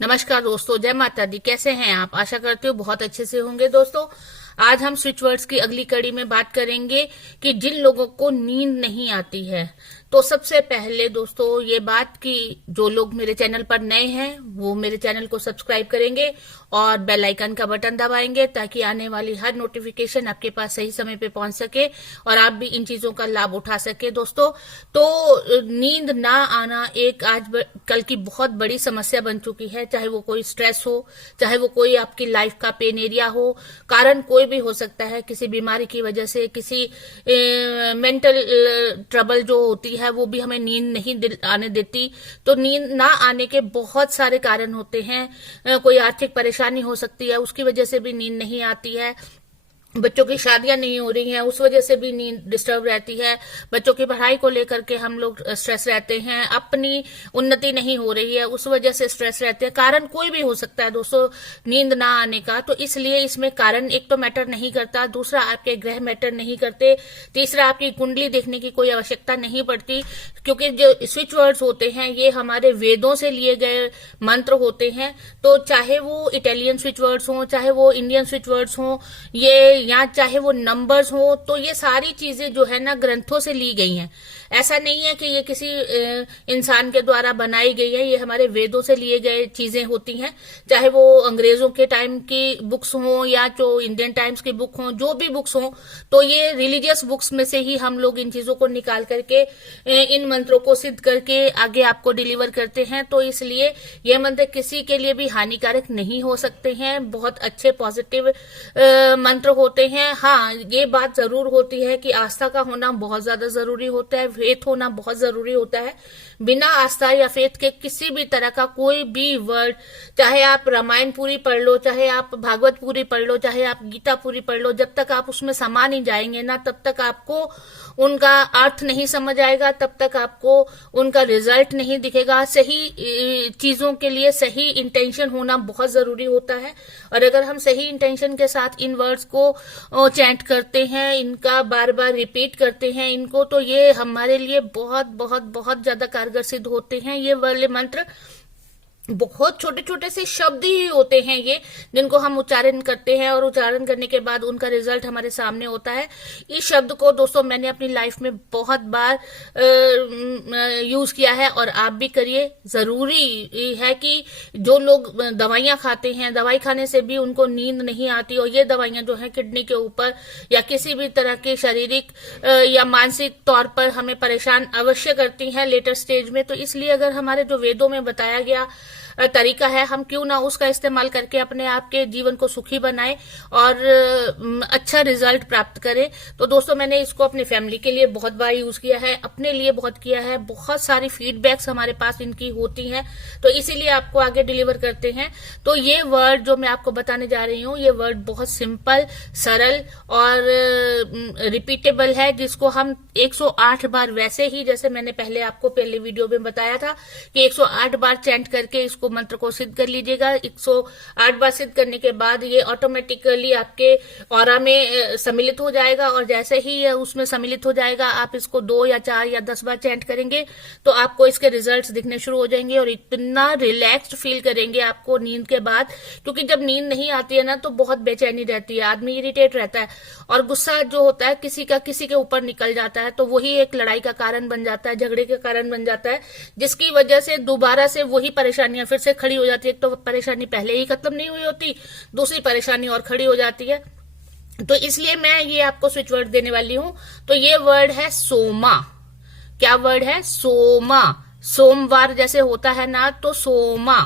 नमस्कार दोस्तों, जय माता दी। कैसे हैं आप? आशा करती हूँ बहुत अच्छे से होंगे। दोस्तों, आज हम स्विच वर्ड्स की अगली कड़ी में बात करेंगे कि जिन लोगों को नींद नहीं आती है। तो सबसे पहले दोस्तों ये बात कि जो लोग मेरे चैनल पर नए हैं वो मेरे चैनल को सब्सक्राइब करेंगे और बेल आइकन का बटन दबाएंगे ताकि आने वाली हर नोटिफिकेशन आपके पास सही समय पे पहुंच सके और आप भी इन चीजों का लाभ उठा सके। दोस्तों, तो नींद ना आना एक कल की बहुत बड़ी समस्या बन चुकी है। चाहे वो कोई स्ट्रेस हो, चाहे वो कोई आपकी लाइफ का पेन एरिया हो, कारण कोई भी हो सकता है। किसी बीमारी की वजह से, किसी मेंटल ट्रबल जो होती है वो भी हमें नींद नहीं आने देती। तो नींद ना आने के बहुत सारे कारण होते हैं। कोई आर्थिक परेशानी हो सकती है, उसकी वजह से भी नींद नहीं आती है। बच्चों की शादियां नहीं हो रही हैं, उस वजह से भी नींद डिस्टर्ब रहती है। बच्चों की पढ़ाई को लेकर के हम लोग स्ट्रेस रहते हैं। अपनी उन्नति नहीं हो रही है, उस वजह से स्ट्रेस रहते हैं। कारण कोई भी हो सकता है दोस्तों नींद ना आने का। तो इसलिए इसमें कारण एक तो मैटर नहीं करता, दूसरा आपके ग्रह मैटर नहीं करते, तीसरा आपकी कुंडली देखने की कोई आवश्यकता नहीं पड़ती, क्योंकि जो स्विच वर्ड्स होते हैं ये हमारे वेदों से लिए गए मंत्र होते हैं। तो चाहे वो इटालियन स्विच वर्ड्स हों, चाहे वो इंडियन स्विच वर्ड्स हों, ये या चाहे वो नंबर्स हो, तो ये सारी चीजें जो है ना ग्रंथों से ली गई हैं। ऐसा नहीं है कि ये किसी इंसान के द्वारा बनाई गई है, ये हमारे वेदों से लिए गए चीजें होती हैं। चाहे वो अंग्रेजों के टाइम की बुक्स हों या जो इंडियन टाइम्स की बुक हों, जो भी बुक्स हों, तो ये रिलीजियस बुक्स में से ही हम लोग इन चीजों को निकाल करके इन मंत्रों को सिद्ध करके आगे आपको डिलीवर करते हैं। तो इसलिए ये मंत्र किसी के लिए भी हानिकारक नहीं हो सकते हैं। बहुत अच्छे पॉजिटिव मंत्र होते हैं। हाँ, ये बात जरूर होती है कि आस्था का होना बहुत ज्यादा जरूरी होता है, फेथ होना बहुत जरूरी होता है। बिना आस्था या फेथ के किसी भी तरह का कोई भी वर्ड, चाहे आप रामायण पूरी पढ़ लो, चाहे आप भागवत पूरी पढ़ लो, चाहे आप गीता पूरी पढ़ लो, जब तक आप उसमें समा नहीं जाएंगे ना तब तक आपको उनका अर्थ नहीं समझ आएगा, तब तक आपको उनका रिजल्ट नहीं दिखेगा। सही चीजों के लिए सही इंटेंशन होना बहुत जरूरी होता है। और अगर हम सही इंटेंशन के साथ इन वर्ड्स को चैंट करते हैं, इनका बार बार रिपीट करते हैं इनको, तो ये हमारे लिए बहुत बहुत बहुत ज्यादा कारगर सिद्ध होते हैं। ये वाले मंत्र बहुत छोटे छोटे से शब्द ही होते हैं ये, जिनको हम उच्चारण करते हैं और उच्चारण करने के बाद उनका रिजल्ट हमारे सामने होता है। इस शब्द को दोस्तों मैंने अपनी लाइफ में बहुत बार यूज किया है और आप भी करिए। जरूरी है कि जो लोग दवाइयां खाते हैं, दवाई खाने से भी उनको नींद नहीं आती, और ये दवाइयां जो है किडनी के ऊपर या किसी भी तरह के शारीरिक या मानसिक तौर पर हमें परेशान अवश्य करती हैं लेटर स्टेज में। तो इसलिए अगर हमारे जो वेदों में बताया गया तरीका है, हम क्यों ना उसका इस्तेमाल करके अपने आप के जीवन को सुखी बनाएं और अच्छा रिजल्ट प्राप्त करें। तो दोस्तों मैंने इसको अपनी फैमिली के लिए बहुत बार यूज किया है, अपने लिए बहुत किया है। बहुत सारी फीडबैक्स हमारे पास इनकी होती हैं, तो इसीलिए आपको आगे डिलीवर करते हैं। तो ये वर्ड जो मैं आपको बताने जा रही हूँ, ये वर्ड बहुत सिंपल, सरल और रिपीटेबल है, जिसको हम 108 बार, वैसे ही जैसे मैंने पहले आपको पहले वीडियो में बताया था कि 108 बार चैंट करके इसको मंत्र को सिद्ध कर लीजिएगा। 108 बार सिद्ध करने के बाद ये ऑटोमेटिकली आपके ऑरा में सम्मिलित हो जाएगा, और जैसे ही ये उसमें सम्मिलित हो जाएगा, आप इसको 2 या 4 या 10 बार चैंट करेंगे तो आपको इसके रिजल्ट्स दिखने शुरू हो जाएंगे और इतना रिलैक्स्ड फील करेंगे आपको नींद के बाद। क्योंकि जब नींद नहीं आती है ना तो बहुत बेचैनी रहती है, आदमी इरिटेट रहता है, और गुस्सा जो होता है किसी के ऊपर निकल जाता है, तो वही एक लड़ाई का कारण बन जाता है, झगड़े का कारण बन जाता है, जिसकी वजह से दोबारा से वही परेशानियां फिर से खड़ी हो जाती है। एक तो परेशानी पहले ही खत्म नहीं हुई होती, दूसरी परेशानी और खड़ी हो जाती है। तो इसलिए मैं ये आपको स्विच वर्ड देने वाली हूं। तो ये वर्ड है सोमा। क्या वर्ड है? सोमा। सोमवार जैसे होता है ना, तो सोमा,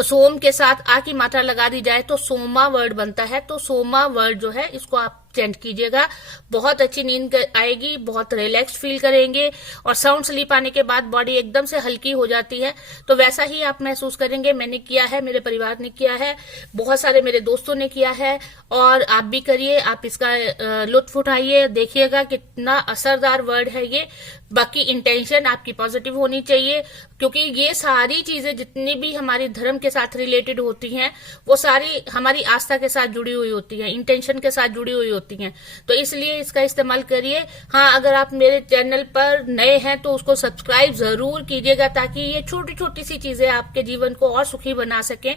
सोम के साथ आ की मात्रा लगा दी जाए तो सोमा वर्ड बनता है। तो सोमा वर्ड जो है इसको आप चैंट कीजिएगा, बहुत अच्छी नींद आएगी, बहुत रिलैक्स फील करेंगे, और साउंड स्लीप आने के बाद बॉडी एकदम से हल्की हो जाती है। तो वैसा ही आप महसूस करेंगे। मैंने किया है, मेरे परिवार ने किया है, बहुत सारे मेरे दोस्तों ने किया है, और आप भी करिए। आप इसका लुत्फ उठाइए, देखिएगा कितना असरदार वर्ड है ये। बाकी इंटेंशन आपकी पॉजिटिव होनी चाहिए, क्योंकि ये सारी चीजें जितनी भी हमारी धर्म के साथ रिलेटेड होती हैं वो सारी हमारी आस्था के साथ जुड़ी हुई होती है, इंटेंशन के साथ जुड़ी हुई होती है। होती हैं, तो इसलिए इसका इस्तेमाल करिए। हाँ, अगर आप मेरे चैनल पर नए हैं तो उसको सब्सक्राइब जरूर कीजिएगा, ताकि ये छोटी छोटी सी चीजें आपके जीवन को और सुखी बना सकें।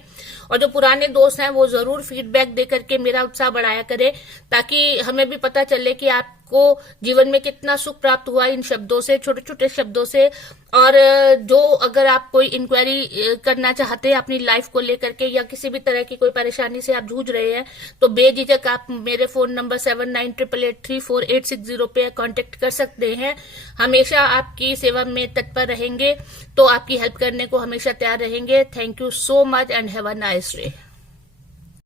और जो पुराने दोस्त हैं वो जरूर फीडबैक दे करके मेरा उत्साह बढ़ाया करें, ताकि हमें भी पता चले कि आपको जीवन में कितना सुख प्राप्त हुआ इन शब्दों से, छोटे छोटे शब्दों से। और जो अगर आप कोई इंक्वायरी करना चाहते हैं अपनी लाइफ को लेकर के, या किसी भी तरह की कोई परेशानी से आप जूझ रहे हैं, तो बेझिझक आप मेरे फोन नंबर 7988834860 पे कांटेक्ट कर सकते हैं। हमेशा आपकी सेवा में तत्पर रहेंगे, तो आपकी हेल्प करने को हमेशा तैयार रहेंगे। Thank you so much and have a nice day.